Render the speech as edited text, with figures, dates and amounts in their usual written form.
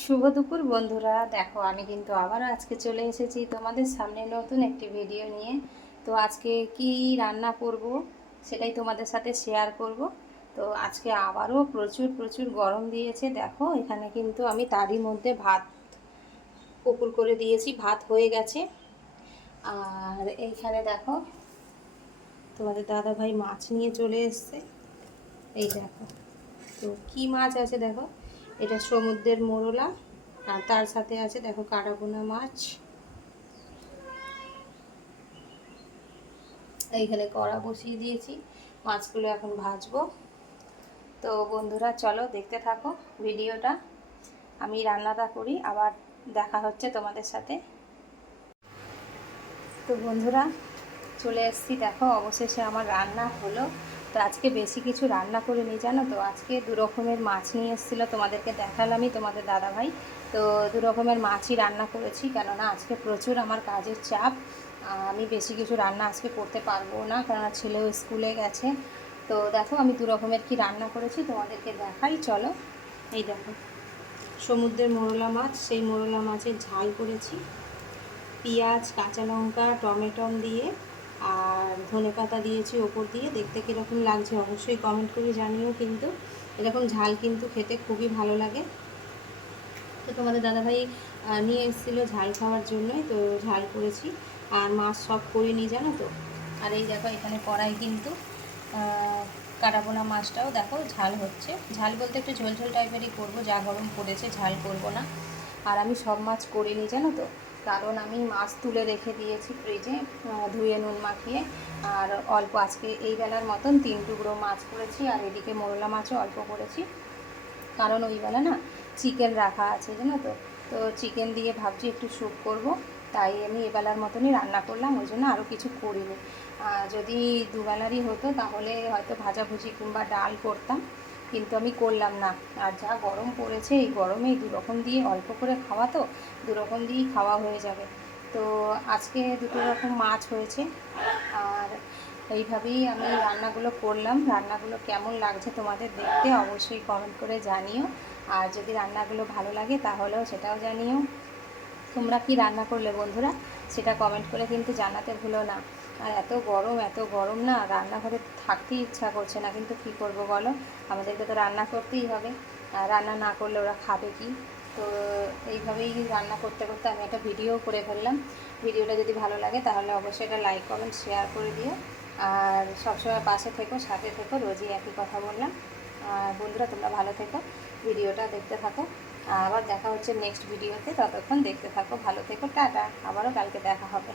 শুভ দুপুর বন্ধুরা, দেখো আমি কিন্তু আবারও আজকে চলে এসেছি তোমাদের সামনে নতুন একটি ভিডিও নিয়ে। তো আজকে কি রান্না করব সেটাই তোমাদের সাথে শেয়ার করব। তো আজকে আবারও প্রচুর প্রচুর গরম দিয়েছে, দেখো এখানে কিন্তু আমি তারই মধ্যে ভাত উপর করে দিয়েছি, ভাত হয়ে গেছে। আর এইখানে দেখো তোমাদের দাদা ভাই মাছ নিয়ে চলে এসছে, এই দেখো। তো কি মাছ আছে দেখো, এটা সমুদ্রের মোরলা, আর তার সাথে আছে দেখো কাটাপোনা মাছ। এইখানে কড়া বসিয়ে দিয়েছি, মাছগুলো এখন ভাজবো। তো বন্ধুরা চলো দেখতে থাকো ভিডিওটা, আমি রান্নাটা করি, আবার দেখা হচ্ছে তোমাদের সাথে। তো বন্ধুরা চলে এসেছি, দেখো অবশেষে আমার রান্না হলো। তো আজকে বেশি কিছু রান্না করিনি জানো তো, আজকে দু রকমের মাছ নিয়ে এসেছিলো, তোমাদেরকে দেখালামই তোমাদের দাদাভাই। তো দু রকমের মাছই রান্না করেছি, কেননা আজকে প্রচুর আমার কাজের চাপ। আমি বেশি কিছু রান্না আজকে করতে পারবো না, কেননা ছেলেও স্কুলে গেছে। তো দেখো আমি দু রকমের কি রান্না করেছি তোমাদেরকে দেখাই, চলো। এই দেখো সমুদ্রের মোরলা মাছ, সেই মোরলা মাছের ঝাল করেছি পেঁয়াজ কাঁচা লঙ্কা টমেটম দিয়ে, আর ধনেপাতা দিয়েছি ওপর দিয়ে। দেখতে কীরকম লাগছে অবশ্যই কমেন্ট করে জানিও, কিন্তু এরকম ঝাল কিন্তু খেতে খুবই ভালো লাগে। তো তোমাদের দাদাভাই নিয়ে এসেছিলো ঝাল খাওয়ার জন্যই, তো ঝাল করেছি। আর মাছ সব করিনি জানো তো। আর এই দেখো এখানে কড়াই কিন্তু কাটাপোনা মাছটাও দেখো ঝাল হচ্ছে, ঝাল বলতে একটু ঝোল ঝোল টাইপেরই করবো, যা গরম পড়েছে ঝাল করব না। আর আমি সব মাছ করিনি জানো তো, কারণ আমি মাছ তুলে রেখে দিয়েছি ফ্রিজে ধুয়ে নুন মাখিয়ে। আর অল্প আজকে এই বেলার মতন 3 টুকরো মাছ করেছি, আর এদিকে মোরলা মাছও অল্প করেছি, কারণ ওই বেলা না চিকেন রাখা আছে জানো তো। তো চিকেন দিয়ে ভাবছি একটু স্যুপ করব, তাই আমি এবেলার মতনই রান্না করলাম, ওই জন্য আরও কিছু করিনি। যদি দুবেলারই হতো তাহলে হয়তো ভাজাভুজি কিংবা ডাল করতাম, কিন্তু আমি করলাম না। আর যা গরম পড়েছে, এই গরমে দু রকম দিয়ে অল্প করে খাওয়া, তো দু রকম দিয়েই খাওয়া হয়ে যাবে। তো আজকে দুটো রকম মাছ হয়েছে। আর এইভাবেই আমি রান্নাগুলো করলাম। রান্নাগুলো কেমন লাগছে তোমাদের দেখতে অবশ্যই কমেন্ট করে জানিও, আর যদি রান্নাগুলো ভালো লাগে তাহলেও সেটাও জানিও। তোমরা কি রান্না করলে বন্ধুরা সেটা কমেন্ট করে কিন্তু জানাতে ভুলো না। আর এত গরম না, রান্নাঘরে থাকতেই ইচ্ছা করছে না, কিন্তু কী করবো বলো, আমাদেরকে তো রান্না করতেই হবে। আর রান্না না করলে ওরা খাবে কি। তো এইভাবেই রান্না করতে করতে আমি একটা ভিডিও করে ফেললাম। ভিডিওটা যদি ভালো লাগে তাহলে অবশ্যই এটা লাইক কমেন্ট শেয়ার করে দিও, আর সবসময় পাশে থেকো, সাথে থেকো, রোজই একই কথা বললাম। বন্ধুরা তোমরা ভালো থেকো, ভিডিওটা দেখতে থাকো। আবার দেখা হচ্ছে নেক্সট ভিডিওতে, ততক্ষণ দেখতে থাকো, ভালো থেকো, টাটা, আবারও কালকে দেখা হবে।